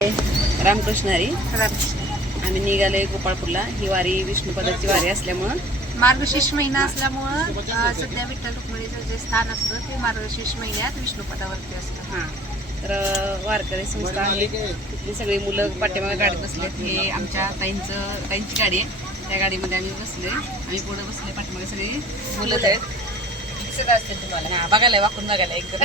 रामकृष्ण हरी. आम्ही निघालोय गोपाळपूरला. ही वारी विष्णुपदाची वारी असल्यामुळं, मार्गशीर्ष महिना असल्यामुळं सध्या विठ्ठल रुक्मिणीचं जे स्थान असतं ते मार्गशीर्ष महिन्यात विष्णुपदावरती असतं. हां, तर वारकरी संस्था आहे. तिथली सगळी मुलं पाठीमागे गाडीत बसलेत. हे आमच्या ताईंची गाडी आहे. त्या गाडीमध्ये आम्ही बसले. आम्ही पुढे बसले, पाठीमागे सगळी मुलंच आहेत. दिसत असते तुम्हाला. हां, बघायला वाकून बघायला एकदम.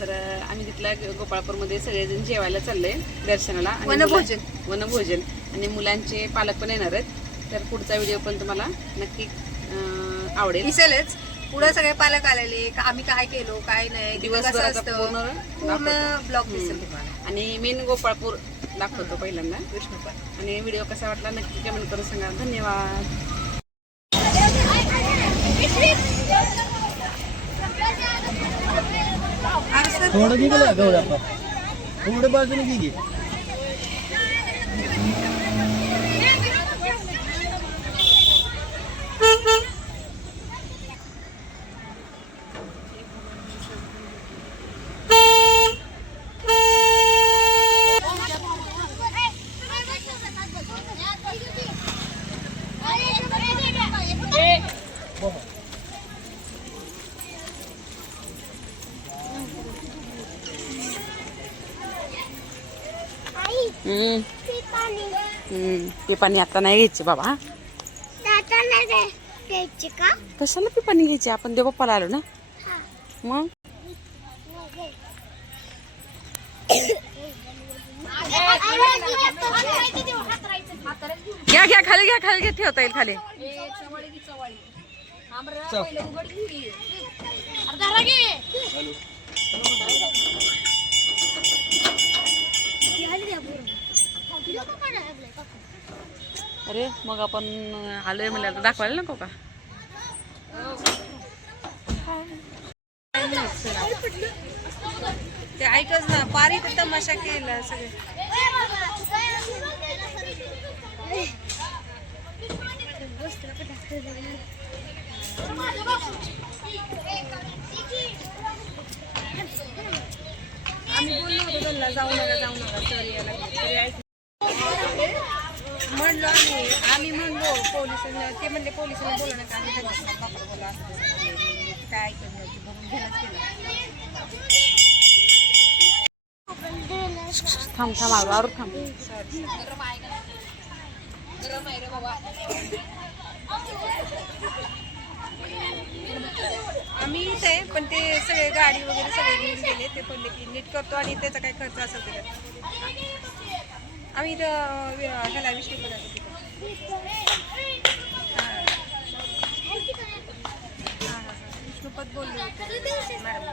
तर आम्ही तिथल्या गोपाळपूरमध्ये सगळेजण जेवायला चाललोय दर्शनाला. वनभोजन आणि मुलांचे पालक पण येणार आहेत. तर पुढचा व्हिडिओ पण तुम्हाला नक्की आवडेल. दिसेलच. पुढे सगळे पालक आलेले, आम्ही काय केलो काय नाही, दिवसभराचा पूर्ण ब्लॉग दिसेल तुम्हाला. आणि मेन गोपाळपूर दाखवतो पहिल्यांदा विष्णुपद. आणि व्हिडिओ कसा वाटला नक्की कमेंट करून सांगा. धन्यवाद. थोडं गेलं गवळ्या थोडं बाजूने गेली. पिपाणी आता नाही घ्यायची बाबा. कशाला पिपाणी घ्यायची? आपण देवबाप्पाला आलो ना. मग घ्या घ्या, खाली घ्या, खाली घ्या, ठेवता येईल खाली. अरे मग आपण आलोय मला दाखवायला नको का? ते ऐकच ना, पारीत तमाशा केला सगळे. आम्ही बोललो होतो त्यांना जाऊ नका सर म्हणलो आम्ही म्हणलो पोलिसांना. ते म्हणले पोलिसांना बोलू नका, आम्ही त्यांना बापा बोला असं काय ऐकत नाही. बघून घेण्याच केलं. थांब आवर थांब. आम्ही इथे पण ते सगळे गाडी वगैरे सगळे घेऊन गेले. ते म्हणले की नीट करतो आणि त्याचा काय खर्च असेल ते आम्ही इथं ह्याला विष्णुपदाचं विष्णुपद बोलले होते मॅडम.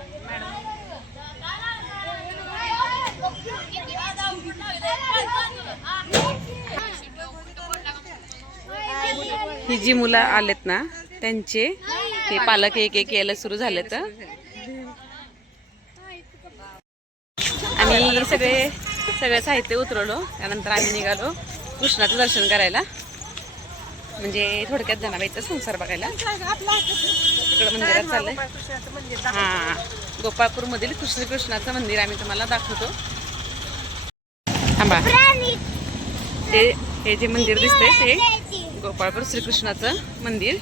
ही जी मुलं आलेत ना त्यांचे हे पालक एक यायला सुरू झालेत. आणि सगळं साहित्य उतरवलं. त्यानंतर आम्ही निघालो कृष्णाचं दर्शन करायला. म्हणजे थोडक्यात जनाबाईचा संसार बघायला तिकडं मंदिरात चाललंय. हां, गोपाळपूरमधील कृष्णाचं मंदिर आम्ही तुम्हाला दाखवतो. थांबा. हे जे मंदिर दिसतंय ते गोपाळपूर श्रीकृष्णाचं मंदिर.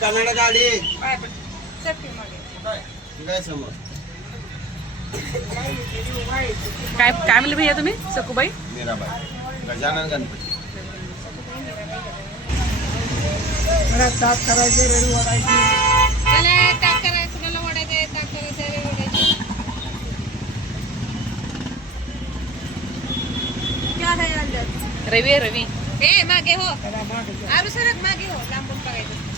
कन्नड गाडी काय म्हणले भैया तुम्ही? सखूबाई मीराबाई गजानन गणपती. ताक करायचं रेडी ओढायची. चला ताक करायचं, कुणाला ओढायचं ताक करायचं रेडी ओढायची. क्या है अंदर? रवी ए मागे हो, आरू सरक मागे हो, लांबून बघायचं.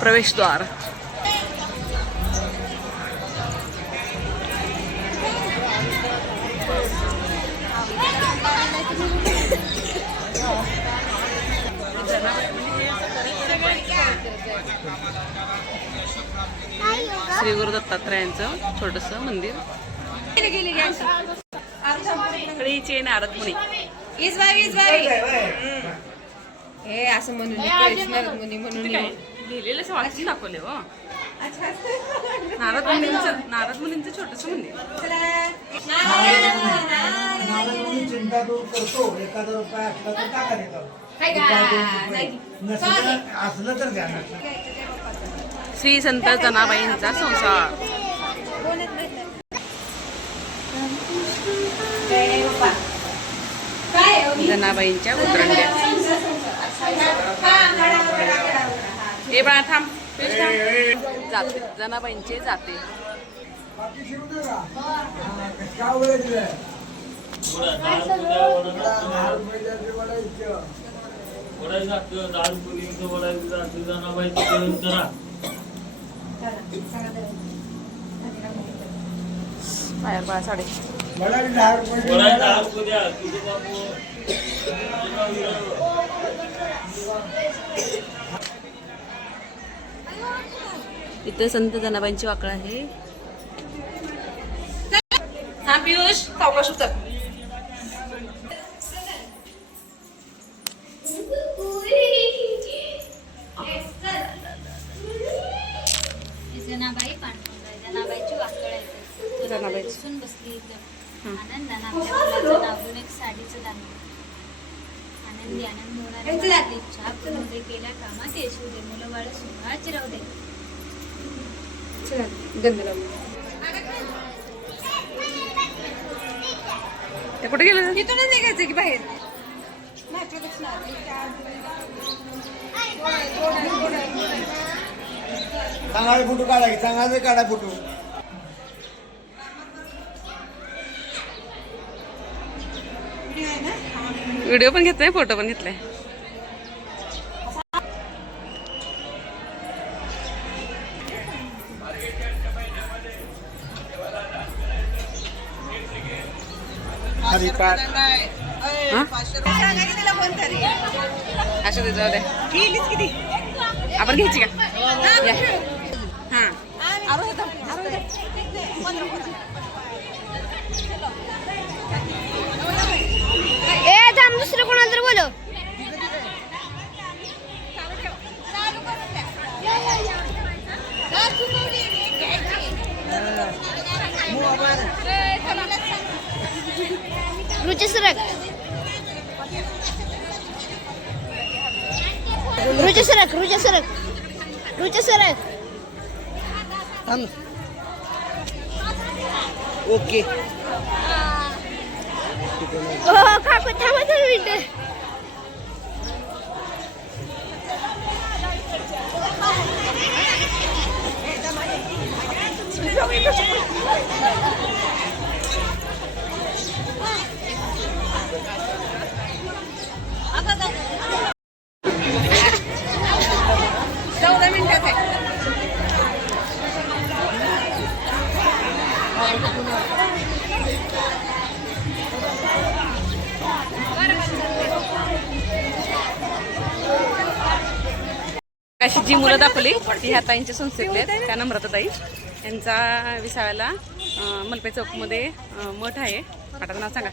प्रवेशद्वार. श्री गुरु दत्तात्रयांचं छोटस मंदिर. इकडे नारद मुनी. हे असं म्हणून नारद मुनी म्हणून लिहिलेलं वाचून दाखवले हो. नारद मुनींचं छोटस मंदिर. चिंता दूर करतो. 1000 रुपये असला तर टाका असलं तर द्या. श्री संत जनाबाईंचा संसार. जनाबाईंच्या उतरंड्या. हे बाळा थांब. जाते जनाबाईंचे जाते. बाहेर बाळा साडे. इथे संत जनाबाईंची वाकळ आहे. हा पियुष सावकाश उतर. जनाबाई पांडुरंग जनाबाईची वाकळ आहे. जनाबाई बसून बसली आनंदानं आपल्या मुलाचं नावून एक साडीचं दान. आनंदी आनंद होणार इच्छा पूर्ण केल्या कामात येशू दे. मुलं बाळ सुखाची राहू दे. ते कुठे गेलं? तिथूनच निघायचं की बाहेर. चांगला फोटो काढा. चांगला काढा फोटो. व्हिडिओ पण घेतलाय फोटो पण घेतलाय. अशा जाऊ द्या. आपण घ्यायची का? हा थांब दुसरं कोणाला तर बोलव. रुची सरक. रुची सरक. रुची सरक. रुची सरक. ओके. काकू थांबा 2 मिनिटं. अशी जी मुलं दाखवली ती ह्या ताईंच्या संस्थेतले आहेत. त्या नम्रताताई यांचा विसाव्याला मलपे चौकमध्ये मठ आहे. मठाचं नाव सांगा.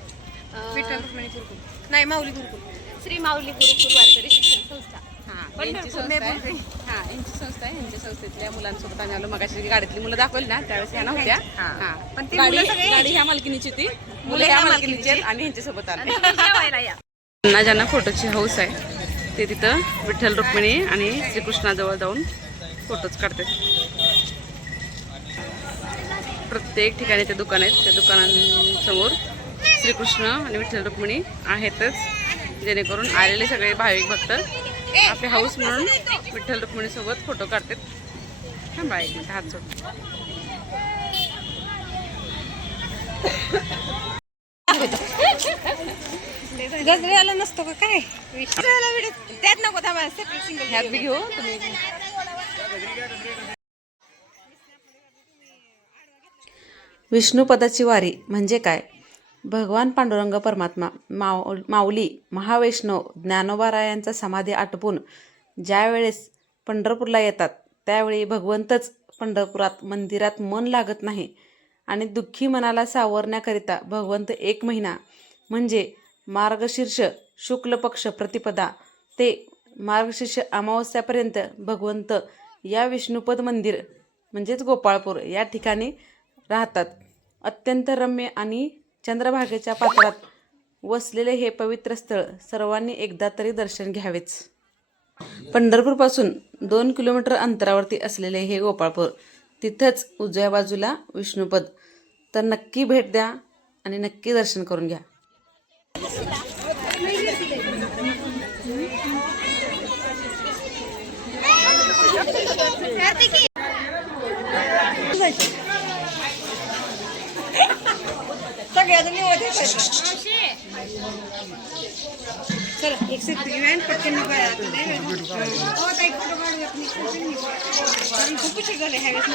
विठ्ठल रुक्मिणी गुरुकुल. नाही माऊली गुरुकुल. श्री माऊली गुरुकुल वारकरी शिक्षण संस्था. हां यांची संस्था आहे. हां यांची संस्था आहे. यांच्या संस्थेतल्या मुलांसोबत आम्ही आलो. मगाशी गाडीतली मुलं दाखवली ना त्यावेळेस ह्या नव्हत्या. हां पण ती गाडी मुलं सगळे गाडी ह्या मालकीनीची ती मुलं ह्या मालकीनीची आहेत आणि ह्यांच्यासोबत आले. जेवायला या. ज्यांना फोटोची हौस आहे ते तिथं विठ्ठल रुक्मिणी आणि श्रीकृष्णाजवळ जाऊन फोटोज काढतात. प्रत्येक ठिकाणी ते दुकान आहेत. त्या दुकानांसमोर श्रीकृष्ण आणि विठ्ठल रुक्मिणी आहेतच, जेणेकरून आलेले सगळे भाविक भक्त आपले हौस म्हणून विठ्ठल रुक्मिणी सोबत फोटो काढतात. थांबा एक मिनिट, हात सोड. गजऱ्याला नसतो का काय त्यात नको थांबा. ह्यात बी घेऊ तुम्ही. विष्णुपदाची वारी म्हणजे काय? भगवान पांडुरंग परमात्मा माऊली महावैष्णव ज्ञानोबारायांचा समाधी आटपून ज्या वेळेस पंढरपूरला येतात त्यावेळी भगवंतच पंढरपुरात मंदिरात मन लागत नाही आणि दुःखी मनाला सावरण्याकरिता भगवंत 1 महिना म्हणजे मार्गशीर्ष शुक्ल पक्ष प्रतिपदा ते मार्गशीर्ष अमावस्यापर्यंत भगवंत या विष्णुपद मंदिर म्हणजेच गोपाळपूर या ठिकाणी राहतात. अत्यंत रम्य आणि चंद्रभागेच्या पात्रात वसलेले हे पवित्र स्थळ सर्वांनी एकदा तरी दर्शन घ्यावेच. पंढरपूरपासून 2 किलोमीटर अंतरावरती असलेले हे गोपाळपूर, तिथंच उजव्या बाजूला विष्णुपद. तर नक्की भेट द्या आणि नक्की दर्शन करून घ्या. सगळ्याजण निवड चला एक सेल्फी घेऊया आणि पटकन निघायला. हो ताई फोटो काढूया आपण कारण खूप शिकवलं ह्यावेळेस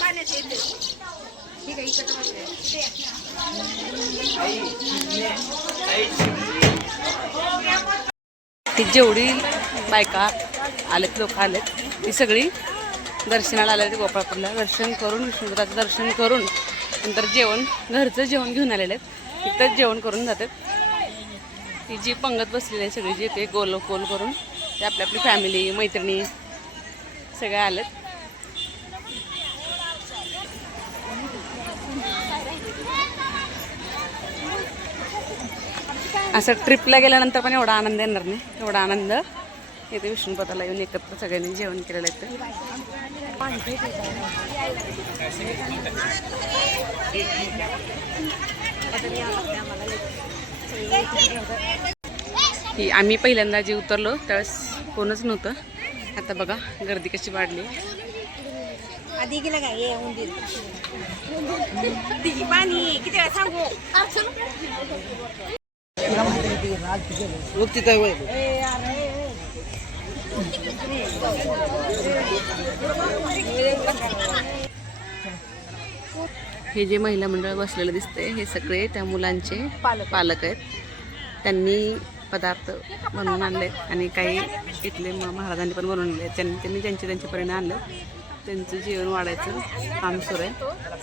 पाण्यात येते. ठीक आहे ती जेवढी बायका आलेत लोक आलेत ती सगळी दर्शनाला आलेले गोपाळपूरला. दर्शन करून विष्णुपदाचं दर्शन करून नंतर जेवण घरचं जेवण घेऊन आलेले आहेत. तिथंच जेवण करून जातात. ती जी पंगत बसलेली आहे सगळी जी ते गोल गोल करून ते आपली आपली फॅमिली मैत्रिणी सगळ्या आलेत. असं ट्रिपला गेल्यानंतर पण एवढा आनंद येणार नाही. एवढा आनंद इथे विष्णुपदाला येऊन एकत्र सगळ्यांनी जेवण केलेलं आहे. ही आम्ही पहिल्यांदा जे उतरलो त्यावेळेस कोणच नव्हतं. आता बघा गर्दी कशी वाढली. आधी गेला काय ये उंदीर तिची पाणी किती वेळा सांगू. हे जे महिला मंडळ बसलेलं दिसतंय हे सगळे त्या मुलांचे पालक आहेत. त्यांनी पदार्थ बनवून आणले आणि काही इथले महाराजांनी पण बनवून आणले. त्यांनी त्यांच्या परीने आणलं. त्यांचं जेवण वाढायचं काम सुरू आहे.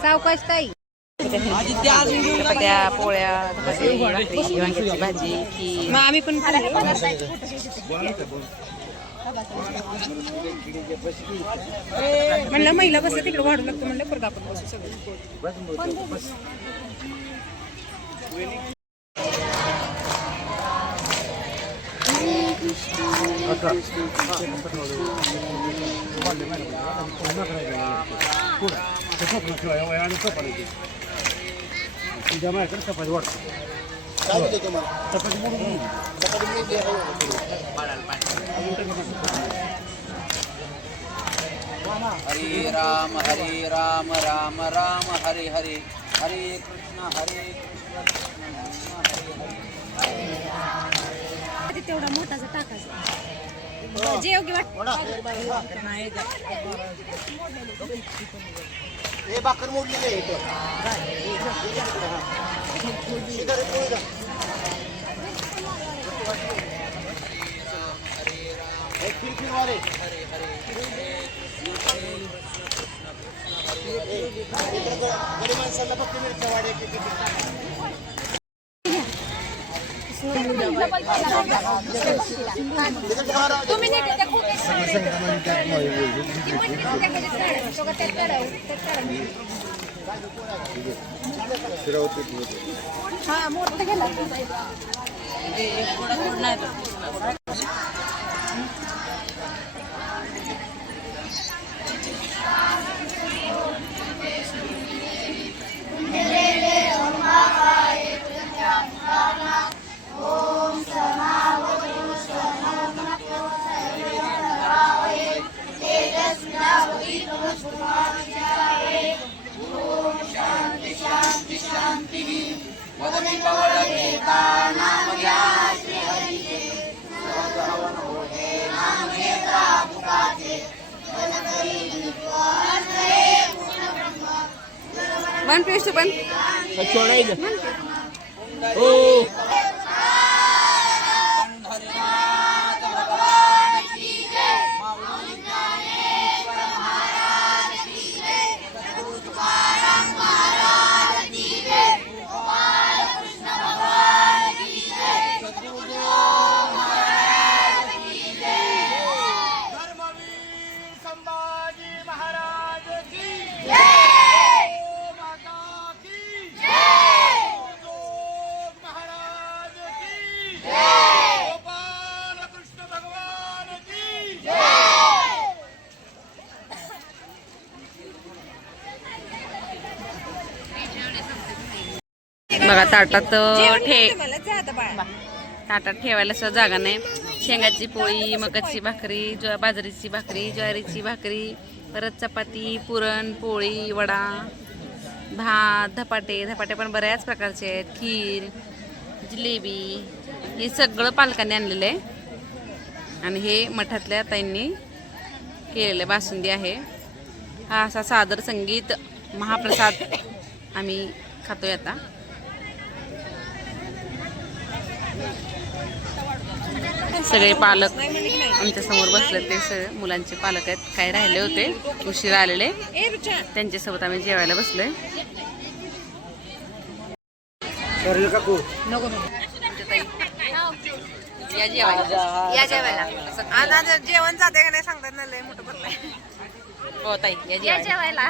सावकाश ताई चपात्या पोळ्या भाकरी वांग्याची भाजी खीर. आम्ही पण म्हणलं महिला बस तिकडे वाढू लागतं म्हणलं परत आपण बसू सगळं. हरे राम राम राम हरे हरे हरे कृष्ण तेवढा मोठाचा टाकायचा जेव की बाकर मोडलेले माणसाला फक्त मिरच्या वाड्या हा मोठं गेला वन पेस्ट पण बघा ताटात मला जा आता बाळा. ताटात ठेवायला सुद्धा जागा नाही. शेंगाची पोळी, मकाची भाकरी, बाजरीची भाकरी, ज्वारीची भाकरी, परत चपाती, पुरण पोळी, वडा, भात, धपाटे पण बऱ्याच प्रकारचे आहेत, खीर, जिलेबी, हे सगळं पालकांनी आणलेलं आहे. आणि हे मठातल्या ताईंनी केलेलं बासुंदी आहे. हा असा सादर संगीत महाप्रसाद आम्ही खातोय आता. सगळे पालक आमच्या समोर बसले, ते सगळे मुलांचे पालक आहेत. काही राहिले होते उशिरा आलेले, त्यांच्यासोबत आम्ही जेवायला बसलोय. नको या जेवायला आता जेवण जाते का नाही सांगतात ना, लय मोठं बदलाय. हो ताई या जेवायला.